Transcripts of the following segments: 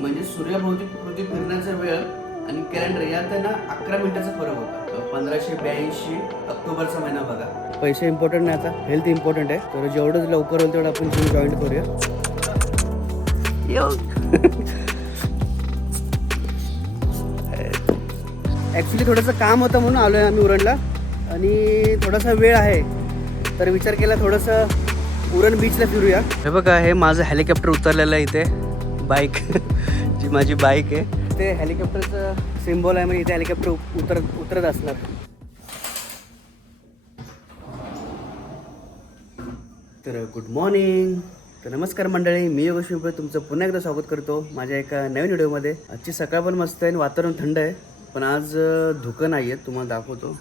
म्हणजे सूर्याभोवती पृथ्वी फिरण्याचा वेळ आणि कॅलेंडर यात आहे ना 11 मिनिटाचा फरक होता. 1582 ऑक्टोबरचा महिना बघा. पैसे इम्पॉर्टंट नाही, आता हेल्थ इम्पॉर्टंट आहे. तर जेवढं लवकर होईल तेवढं आपण जिम जॉईन करूया. ॲक्च्युली थोडंसं काम होतं म्हणून आलो आहे आम्ही उरणला आणि थोडासा वेळ आहे तर विचार केला थोडंसं उरण बीचला फिरूया. हे बघा, हे माझं हेलिकॉप्टर उतरलेलं आहे इथे. बाईक जी माझी बाईक आहे ते हेलिकॉप्टरचं सिम्बॉल आहे, म्हणजे इथे हेलिकॉप्टर उतरत असणार. तर गुड मॉर्निंग. तर नमस्कार मंडळी, मी योगेश पिंपळे तुमचं पुन्हा एकदा स्वागत करतो माझ्या एका नवीन व्हिडिओमध्ये. आजची सकाळ पण मस्त आहे आणि वातावरण थंड आहे, पण आज धुकं नाही आहे. तुम्हाला दाखवतो.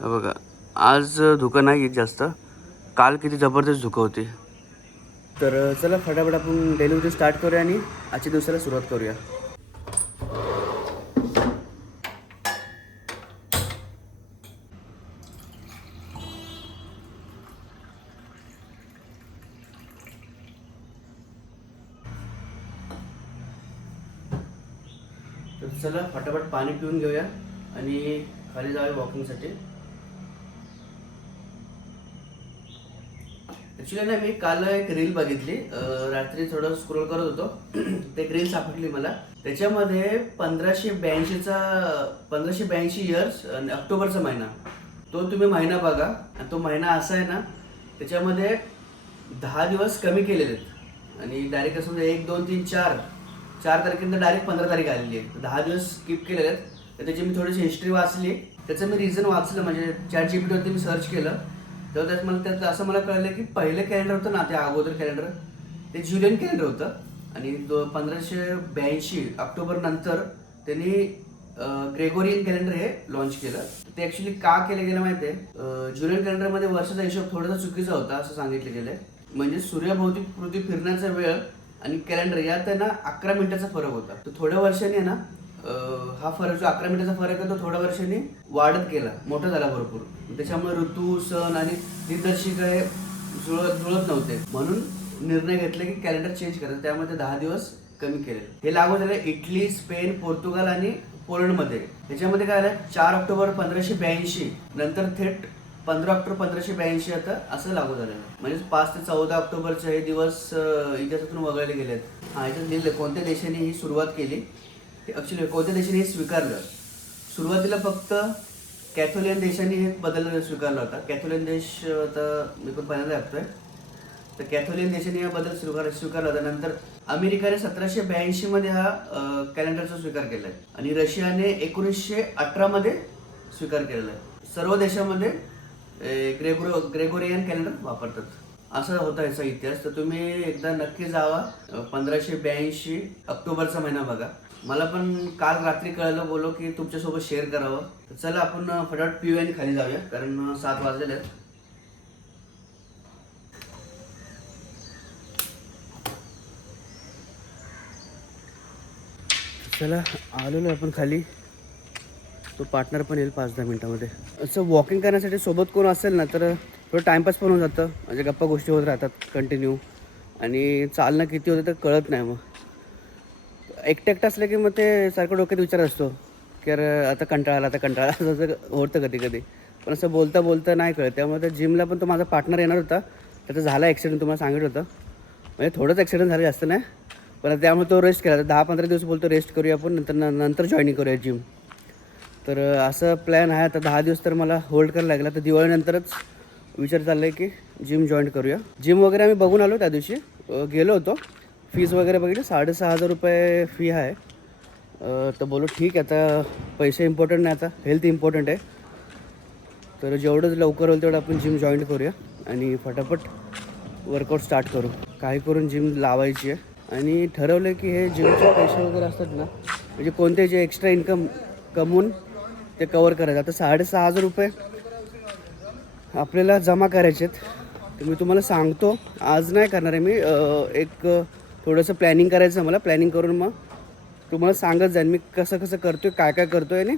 बघा, आज धुकं नाही आहे जास्त. काल किती जबरदस्त धुकं होती. तर चला फटाफट आपण डेली रुटीन स्टार्ट करूया आणि आजच्या दिवसाला सुरुवात करूया. तर चला फटाफट पाणी पिऊन घेऊया आणि खाली जाऊया वॉकिंगसाठी. ॲक्च्युली ना, मी काल एक रील बघितली. रात्री थोडं स्क्रोल करत होतो ते एक रील सापडली मला. त्याच्यामध्ये 1582 इयर्स ऑक्टोबरचा महिना, तो तुम्ही महिना बघा. आणि तो महिना असा आहे ना, त्याच्यामध्ये 10 दिवस कमी केलेले आहेत आणि डायरेक्ट असं म्हणजे 1 2 3 4 तारखेनंतर डायरेक्ट 15 तारीख आलेली आहे. 10 दिवस स्किप केलेले आहेत. तर त्याची मी थोडीशी हिस्ट्री वाचली, त्याचं मी रिझन वाचलं, म्हणजे ChatGPTवरती मी सर्च केलं. तर त्यात असं मला कळलं की पहिलं कॅलेंडर होतं ना, त्या अगोदर कॅलेंडर ते ज्युलियन कॅलेंडर होतं आणि 1582 ऑक्टोबर नंतर त्यांनी ग्रेगोरियन कॅलेंडर हे लॉन्च केलं. ते ॲक्च्युली का केलं गेलं माहिती आहे? ज्युलियन कॅलेंडरमध्ये वर्षाचा हिशोब थोडासा चुकीचा होता असं सांगितलं गेलं आहे. म्हणजे सूर्याभोवती पृथ्वी फिरण्याचा वेळ आणि कॅलेंडर यात आहे ना 11 मिनिटाचा फरक होता. तर थोड्या वर्षांनी आहे ना हा फरक, जो 11 मिनिटाचा फरक आहे तो थोड्या वर्षांनी वाढत गेला, मोठा झाला भरपूर. त्याच्यामुळे ऋतू, सण आणि दिनदर्शिका हे जुळत नव्हते, म्हणून निर्णय घेतले की कॅलेंडर चेंज करायचं. त्यामध्ये 10 दिवस कमी केले. हे लागू झाले इटली, स्पेन, पोर्तुगाल आणि पोलंडमध्ये. त्याच्यामध्ये काय झालं, 4 ऑक्टोबर 1582 नंतर थेट 15 ऑक्टोबर 1582 आता असं लागू झालेलं. म्हणजे 5 ते 14 ऑक्टोबरचे हे दिवस इतिहासातून वगळले गेलेत. याच्यात लिहिलं कोणत्या देशाने ही सुरुवात केली. ॲक्च्युली कोणत्या देशाने हे स्वीकारलं. सुरुवातीला फक्त कॅथोलियन देशांनी हे बदल स्वीकारला होता. कॅथोलियन देश आता मी पण पहिल्यांदा ऐकतोय. तर कॅथोलियन देशाने हा बदल स्वीकारला होता. नंतर अमेरिकेने 1782 मध्ये हा कॅलेंडरचा स्वीकार केला आहे आणि रशियाने 1918 मध्ये स्वीकार केलेला आहे. सर्व देशामध्ये ग्रेगोरियन कॅलेंडर वापरतात. असा होता याचा इतिहास. तर तुम्ही एकदा नक्की जावा. 1582 ऑक्टोबरचा महिना बघा. मला पण काल रात्री कळलं, बोलो की तुमच्यासोबत शेअर करावं. तर चला आपण फटाफट पिऊया आणि खाली जाऊया, कारण 7 वाजलेले आहेत. चला आलेलो आपण खाली. तो पार्टनर पण येईल 5-10 मिनटामध्ये. असं वॉकिंग करण्यासाठी सोबत कोण असेल ना तर थोडं टाईमपास पण होऊन जातं. म्हणजे गप्पा गोष्टी होत राहतात कंटिन्यू आणि चालणं किती होतं तर कळत नाही. मग एकटं असलं की मग ते सारखं डोक्यात विचार असतो की अरे आता कंटाळा असं होतं कधी कधी. पण असं बोलता बोलता नाही कळत. त्यामुळे त्या जिमला पण तो माझा पार्टनर येणार होता. त्याचा झाला ॲक्सिडेंट, तुम्हाला सांगितलं होतं. म्हणजे थोडंच ॲक्सिडेंट झालं, जास्त नाही. पण त्यामुळे तो रेस्ट केला. 10-15 दिवस बोलतो रेस्ट करूया आपण, नंतर जॉईनिंग करूया जिम. तर असं प्लॅन आहे. आता 10 दिवस तर मला होल्ड करायला लागला. तर दिवाळीनंतरच विचार चालला आहे की जिम जॉईन करूया. जिम वगैरे आम्ही बघून आलो, त्या दिवशी गेलो होतो. फीज वगैरे बघितली, 6,500 रुपये फी आहे. तर बोलो ठीक आहे, आता पैसे इम्पॉर्टंट नाही, आता हेल्थ इम्पॉर्टंट आहे. तर जेवढं लवकर होईल तेवढं आपण जिम जॉईन करूया आणि फटाफट वर्कआउट स्टार्ट करू. काही करून जिम लावायची आहे आणि ठरवलं की हे जिमचे पैसे वगैरे असतात ना, म्हणजे कोणते जे एक्स्ट्रा इन्कम कमवून ते कवर करायचं. आता 6,500 रुपये आपल्याला जमा करायचे आहेत. तर मी तुम्हाला सांगतो, आज नाही करणार आहे मी. एक थोडंसं प्लॅनिंग करायचं मला. प्लॅनिंग करून मग तुम्हाला सांगत जाईन मी कसं करतो आहे, काय करतो आहे आणि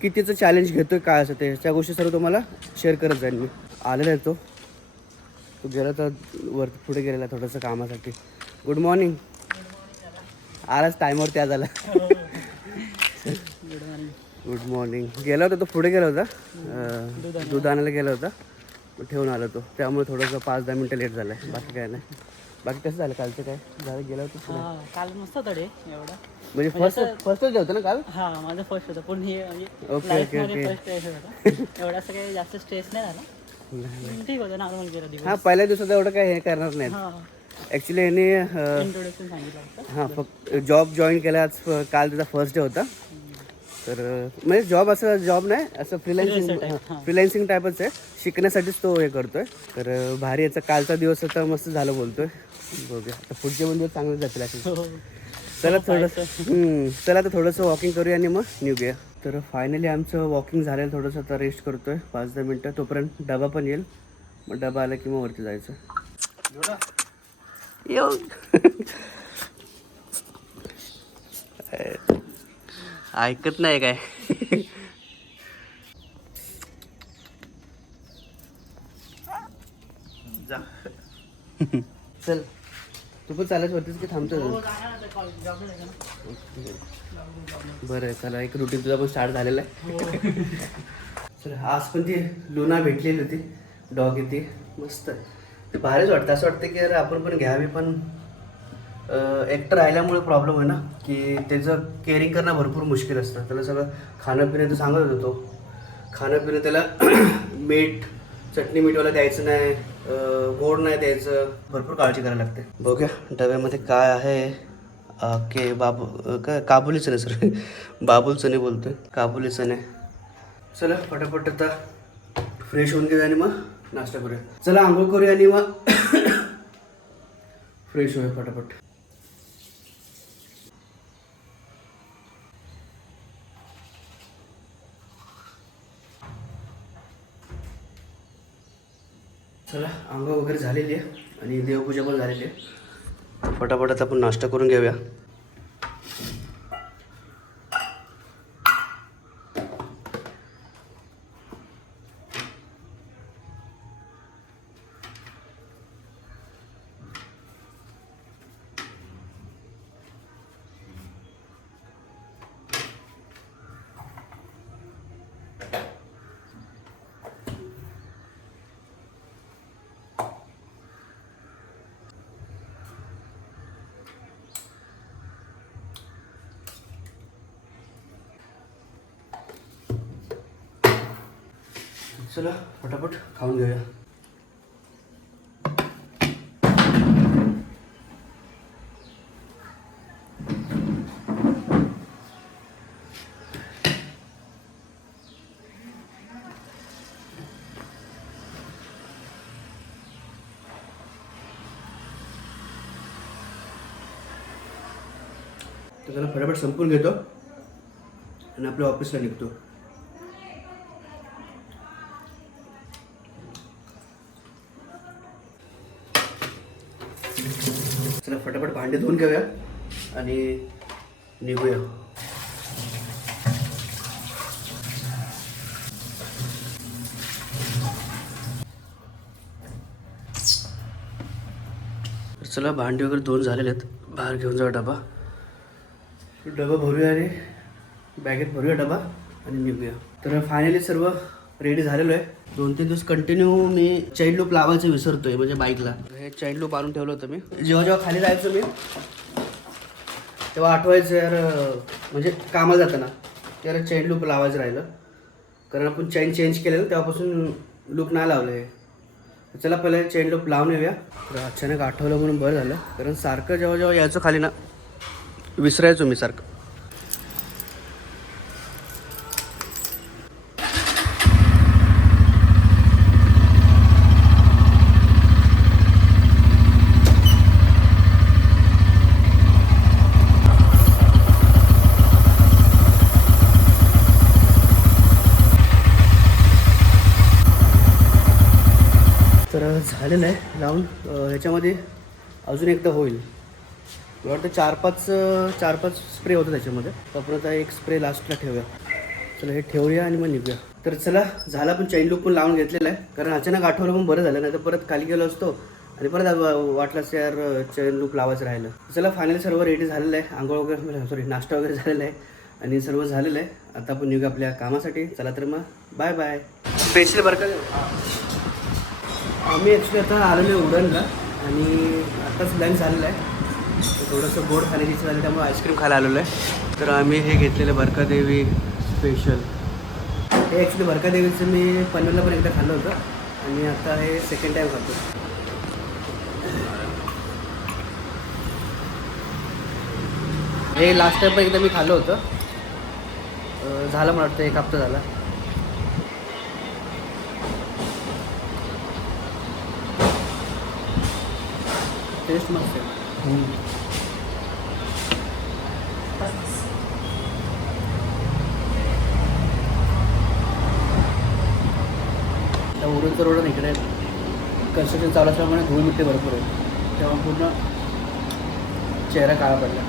कितीचं चॅलेंज घेतो आहे, काय असं ते त्या गोष्टी सर्व तुम्हाला शेअर करत जाईन मी. आलेला आहे तो गेला तर पुढे गेलेला थोडंसं कामासाठी. Good morning. आलाच टायमावरती आज आला. Good morning. गेला होता तो, पुढे गेला होता, दूध आणायला गेला होता, ठेवून आला तो, त्यामुळे थोडंसं 5-10 मिनटं लेट झालं आहे. बाकी काय नाही. बाकी कसं झालं कालचं, काय झालं, गेला होतं काल मस्त होता डे एवढा, म्हणजे फर्स्टच होतं ना काल. हा माझं फर्स्ट होतं, पण हे म्हणजे ओके ओके ओके. फर्स्ट होता. एवढा असं काही जास्त स्ट्रेस नाही झाला, ठीक होतं, नॉर्मल गेला दिवस. हां, पहिल्या दिवसात एवढं काय हे करणार नाही ॲक्च्युली. यांनी इंट्रोडक्शन सांगितलं होतं. हां, फक्त जॉब जॉईन केला आज, काल त्याचा फर्स्ट डे होता. तर म्हणजे जॉब असं जॉब नाही, असं फ्रीलान्सिंग टाईपच आहे, शिकण्यासाठीच तो हे करतोय. तर भारी याचा कालचा दिवस होता, मस्त झालं बोलतोय. बघूया आता पुढचे पण दिवस चांगले जातील असे. चला चला आता थोडंसं वॉकिंग करूया आणि मग निघूया. तर फायनली आमचं वॉकिंग झालेलं, थोडंसं आता रेस्ट करतोय 5-10 मिनटं, तोपर्यंत डबा पण येईल. मग डबा आला की मग वरती जायचं. ऐकत नाही काय. जा चल, तू पण चालत होतीस की थांबतो? बरं चला, एक रुटीन तुझा पण स्टार्ट झालेला आहे. चल, आज पण ती लुना भेटलेली होती, डॉग येते मस्त. ते भारीच वाटतं, असं वाटतं की अरे आपण पण घ्यावी, पण एकटं राहिल्यामुळे प्रॉब्लेम आहे ना, की त्याचं केअरिंग करणं भरपूर मुश्किल असतं. त्याला सगळं खाणं पिणं तर सांगत होतो, खाणं पिणं त्याला मीठ चटणी मीठवाला द्यायचं नाही, गोड नाही द्यायचं, भरपूर काळजी करायला लागते. बघूया डब्यामध्ये काय आहे. के काय काबुली चणे, सर बाबुल चणे बोलतोय, काबुली चणे. चला पटापट आता फ्रेश होऊन घेऊया आणि मग नाश्ता करूया. चला आंघोळ करूया आणि मग फ्रेश होऊया पटापट. चला आंघोळ वगैरे झालेली आहे आणि देवपूजा पण झालेली आहे. फटाफट आता आपण नाश्ता करून घेऊया. चला फटाफट खाऊन घेऊया. तर त्याला फटाफट संपून घेतो आणि आपल्या ऑफिसला निघतो. चला फटाफट भांडे धुवून घेऊया आणि निघूया. चला भांडी वगैरे धुवून झालेले आहेत, बाहेर घेऊन जाऊ डबा. डबा भरूया आणि बॅगेत भरूया डबा आणि निघूया. तर फायनली सर्व रेडी झालेलो आहे. 2-3 दिवस कंटिन्यू मी चाइल्ड लूप लावायचं विसरतोय, म्हणजे बाईकला हे चाइल्ड लूप आणून ठेवलं होतं मी. जेव्हा खाली जायचो मी तेव्हा आठवायचं यार, म्हणजे कामाला जाताना यार चाइल्ड लूप लावायचं राहिलं, कारण आपण चेन चेंज केलेलं तेव्हापासून लूप नाही लावलं आहे. चला पहिला चाइल्ड लूप लावून येऊया. तर अचानक आठवलं म्हणून बरं झालं, कारण सारखं जेव्हा यायचो खाली ना विसरायचो मी सारखं. तर झालेलं आहे लावून. ह्याच्यामध्ये अजून एकदा होईल, मला वाटतं 4-5 स्प्रे होतं त्याच्यामध्ये. आपण आता एक स्प्रे लास्टला ठेवूया. चला हे ठेवूया आणि मग निघूया. तर चला झाला, पण चाइल्ड लूप पण लावून घेतलेला आहे, कारण अचानक आठवलं पण बरं झालं, नाही तर परत खाली गेलो असतो आणि परत वाटलंच यार चैन लूप लावायचं राहिलं. चला फायनली सर्व रेडी झालेलं आहे. आंघोळ वगैरे सॉरी नाश्ता वगैरे झालेला आहे आणि सर्व झालेलं आहे. आता आपण निघू आपल्या कामासाठी. चला तर मग बाय बाय. स्पेशल बरं का आम्ही ॲक्च्युली आता आलेलो आहे उरणला आणि आत्ताच लंच झालेलं आहे. तर थोडंसं गोड खाण्याची इच्छा झाली त्यामुळे आईस्क्रीम खायला आलेलो आहे. तर आम्ही हे घेतलेलं बरकादेवी स्पेशल. हे ॲक्च्युली बरकादेवीचं मी पनवेलला पण एकदा खाल्लं होतं आणि आता हे सेकंड टाईम खातो. हे लास्ट टाईम पण एकदा मी खाल्लं होतं. झालं मला वाटतं 1 हफ्ता झाला. टेस्ट मस्त आहे. त्या उरणचं रोड इकडे कन्स्ट्रक्शन चालू असल्यामुळे धूळ मिट्टी भरपूर आहे तेव्हा पूर्ण चेहरा काळा पडला.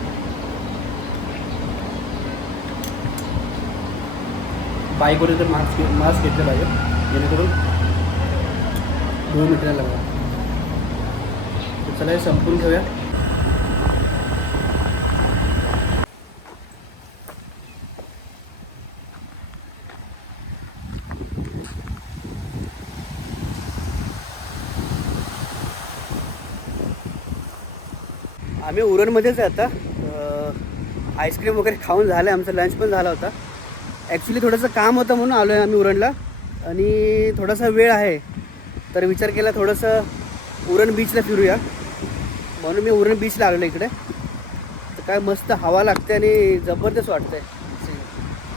बाईकवर तर मास्क घेतलं पाहिजे जेणेकरून धूळ मिटायला लागला. तर चला हे संपून घेऊया. आम्ही उरणमध्येच आहे आता. आईस्क्रीम वगैरे खाऊन झालं आहे. आमचं लंच पण झाला होता. ॲक्च्युली थोडंसं काम होतं म्हणून आलो आहे आम्ही उरणला आणि थोडासा वेळ आहे तर विचार केला थोडंसं उरण बीचला फिरूया म्हणून मी उरण बीचला आलेलो इकडे. तर काय मस्त हवा लागते आणि जबरदस्त वाटतं आहे.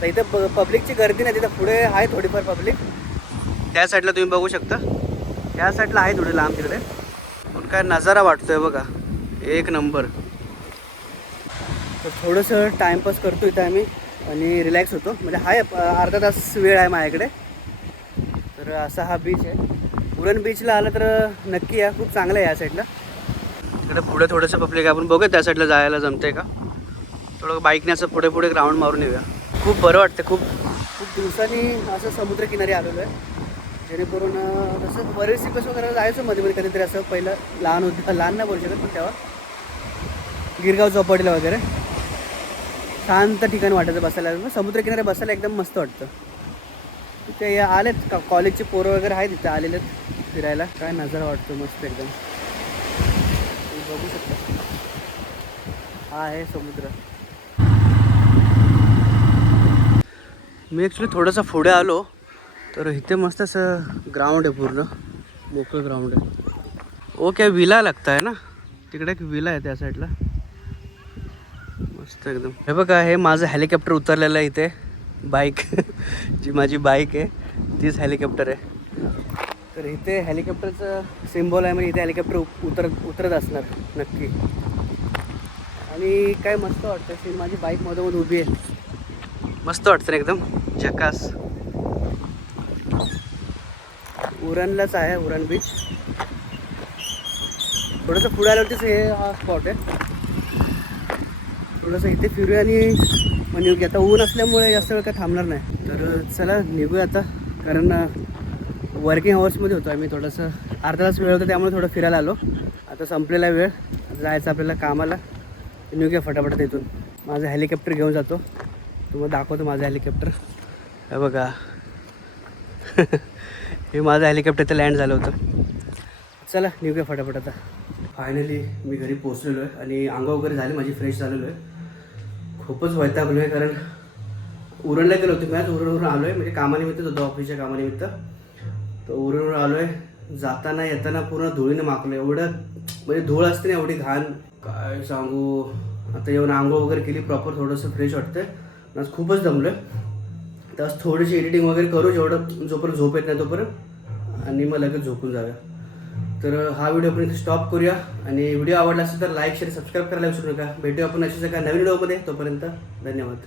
तर इथं पब्लिकची गर्दी नाही. तिथं पुढे आहे थोडीफार पब्लिक. त्या साईडला तुम्ही बघू शकता. त्या साईडला आहे थोडी लांब तिकडे. पण काय नजारा वाटतो आहे बघा एक नंबर. तर थोडंसं टाईमपास करतो इथं आम्ही आणि रिलॅक्स होतो. म्हणजे आहे अर्धा तास वेळ आहे माझ्याकडे. तर असा हा बीच आहे. उरण बीचला आलं तर नक्की या. खूप चांगलं आहे या साईडला. इकडे पुढे थोडंसं पब्लिक आपण बघूया त्या साईडला जायला जमतंय का. थोडं बाईकने असं पुढे पुढे ग्राउंड मारून येऊया. खूप बरं वाटतं. खूप दिवसांनी असं समुद्रकिनारी आलेलो आहे जेणेकरून तसं बरेच कसं वगैरे जायचं मध्ये मध्ये कधीतरी असं. पहिलं लहान होतं लहान नाही बोलू शकत पण तेव्हा गिरगाव चौपाटीला वगैरे शांत ठिकाण वाटायचं बसायला. समुद्रकिनारी बसायला एकदम मस्त वाटतं. तिथे आलेत का कॉलेजचे पोरं वगैरे आहेत तिथे आलेले फिरायला. काय नजारा वाटतो मस्त एकदम. बघू शकता हा आहे समुद्र. मी ॲक्च्युली थोडंसं पुढे आलो तर इथे मस्त असं ग्राउंड आहे पूर्ण मोकळं ग्राउंड आहे. ओके विला लागतं आहे ना तिकडे. एक विला आहे त्या साईडला मस्त एकदम. हे बघा हे माझं हेलिकॉप्टर उतरलेलं आहे इथे. बाईक जी माझी बाईक आहे तीच हेलिकॉप्टर आहे. तर इथे हेलिकॉप्टरचं सिम्बॉल आहे म्हणजे इथे हेलिकॉप्टर उतरत असणार नक्की. आणि काय मस्त वाटतं ती माझी बाईक मधोमध उभी आहे. मस्त वाटतं एकदम झकास. उरणलाच आहे उरण बीच. थोडंसं पुढे आल्यावरतीच हे हा स्पॉट आहे. थोडंसं इथे फिरूया आणि मग निघूया. आता ऊन असल्यामुळे जास्त वेळ काय थांबणार नाही. तर चला निघूया आता. कारण वर्किंग आवर्समध्ये होतो आम्ही. थोडंसं अर्धा तास वेळ होता त्यामुळे थोडं फिरायला आलो. आता संपलेला वेळ जायचं आपल्याला कामाला. निघूया फटाफट इथून. माझं हेलिकॉप्टर घेऊन जातो. तुम्हाला दाखवतो माझं हेलिकॉप्टर. हे बघा हे माझं हेलिकॉप्टर इथं लँड झालं होतं. चला निघूया फटाफट आता. फायनली मी घरी पोचलेलो आहे आणि अंघोळ वगैरे झाली माझी. फ्रेश झालेलो आहे. खूपच वैतागलो आहे कारण उरणला गेलो होतो मी आज. उरणवरून आलो आहे म्हणजे कामानिमित्तच होतो ऑफिसच्या कामानिमित्त. तर उरणवरून आलो आहे. जाताना येताना पूर्ण धुळीनं माखलं. एवढं म्हणजे धूळ असते ना एवढी घाण काय सांगू. आता येऊन आंघोळ वगैरे केली प्रॉपर. थोडंसं फ्रेश वाटतं. आज खूपच दमलो आहे. तर आज थोडीशी एडिटिंग वगैरे करू जेवढं जोपर्यंत झोप येत नाही तोपर्यंत आणि मग लगेच झोपून जाऊया. तर हा व्हिडिओ आपण इथे स्टॉप करूया. आणि व्हिडिओ आवडला असेल तर लाईक शेअर सबस्क्राईब करायला विसरू नका. भेटूया आपण अशाच एका नवीन व्हिडिओमध्ये. तोपर्यंत धन्यवाद.